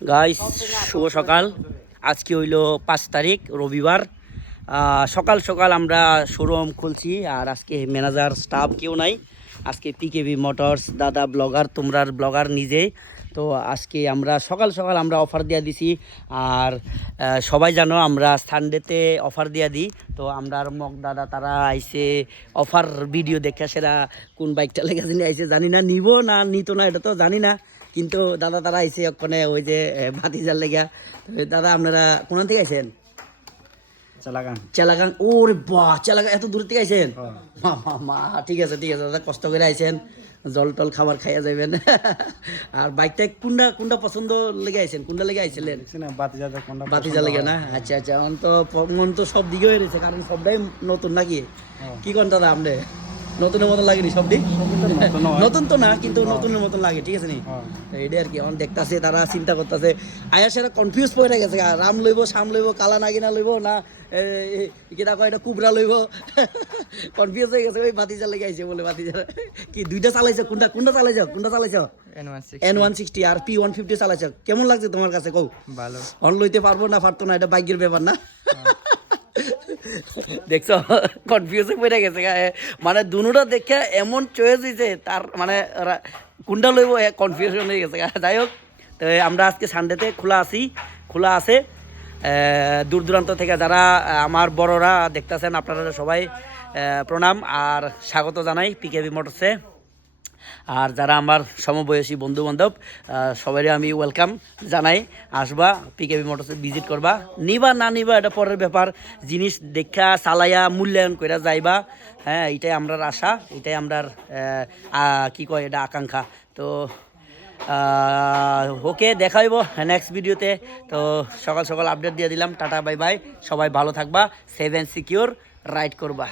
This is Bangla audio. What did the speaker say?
গাইস শুভ সকাল। আজকে হইল 5 তারিখ রবিবার। সকাল সকাল আমরা শোরুম খুলছি আর আজকে ম্যানেজার স্টাফ কেউ নাই। আজকে পিকেবি মোটরস দাদা ব্লগার, তোমরার ব্লগার নিজেই। তো আজকে আমরা সকাল সকাল আমরা অফার দিয়ে দিছি। আর সবাই জানো আমরা সানডেতে অফার দিয়ে দিই। তো আমরা মগ দাদা তারা আইসে অফার ভিডিও দেখে সেরা কোন বাইকটা লেগে আইসে জানি না, নিব না নিত না এটা তো জানি না, কিন্তু দাদা তারা আইসে ওখানে ওই যে ভাতিজার লেগা। দাদা আপনারা কোন থেকে আইসেন? চালাগাং। ওরে বাহ, চালাগাং এত দূর থেকে আইসেন? মা ঠিক আছে ঠিক আছে দাদা, কষ্ট করে আইসেন, জল টল খাবার খাইয়া যাবেন। আর বাইকটা কোনটা কোনটা পছন্দ লেগে আইসেন? কোনটা লেগে আইছিলেন? বাতিজা লেগে না? আচ্ছা আচ্ছা, মন তো সব দিকে হয়ে রয়েছে, কারণ সবটাই নতুন নাকি? কি করেন দাদা আপনি? নতুনের মতন লাগেনি সব দিক? নতুন তো না, কিন্তু নতুনের মতন লাগে, ঠিক আছে নি? এটাই আর কি। এখন দেখতেছে তারা চিন্তা করতেছে, আয়া সেটা কনফিউজ পড়ে গেছে, রাম লইব শাম লইব কালা নাগিনা লইব না কিনা কয় এটা কুবরা লইব। কনফিউজ হয়ে গেছে। ওই ভাতিজা লেগে আইছে বলে। ভাতিজা কি দুইটা চালাইছো? কোনটা কোনটা চালাইছো? কোনটা চালাইছো? N160 আর P150 চালাইছো। কেমন লাগছে তোমার কাছে? কও। ভালো। অন লইতে পারবো না পারতো না, এটা বাইকের ব্যাপার না? দেখছো কনফিউজ হয়ে গেছে, মানে দুটা দেখে এমন চয়েস দিয়েছে তার, মানে কোনটা লইব কনফিউশন হয়ে গেছে। যাই হোক, তো আমরা আজকে সানডেতে খোলা আছে। দূর দূরান্ত থেকে যারা আমার বড়রা দেখতেছেন আপনারা সবাই প্রণাম আর স্বাগত জানাই পিকেবি মোটরসে। আর যারা আমার সমবয়সী বন্ধু বান্ধব সবারই আমি ওয়েলকাম জানাই। আসবা পিকেবি মোটরসে ভিজিট করবা, নিবা না নিবা এটা পরের ব্যাপার। জিনিস দেখা চালাইয়া মূল্যায়ন করে যাইবা। হ্যাঁ, এটাই আমরার আশা, এটাই আমরার কি কয় এটা আকাঙ্ক্ষা। তো ওকে, দেখা হইব নেক্সট ভিডিওতে। তো সকাল সকাল আপডেট দিয়ে দিলাম। টাটা বাই বাই, সবাই ভালো থাকবা, সেভ অ্যান্ড সিকিউর রাইড করবা।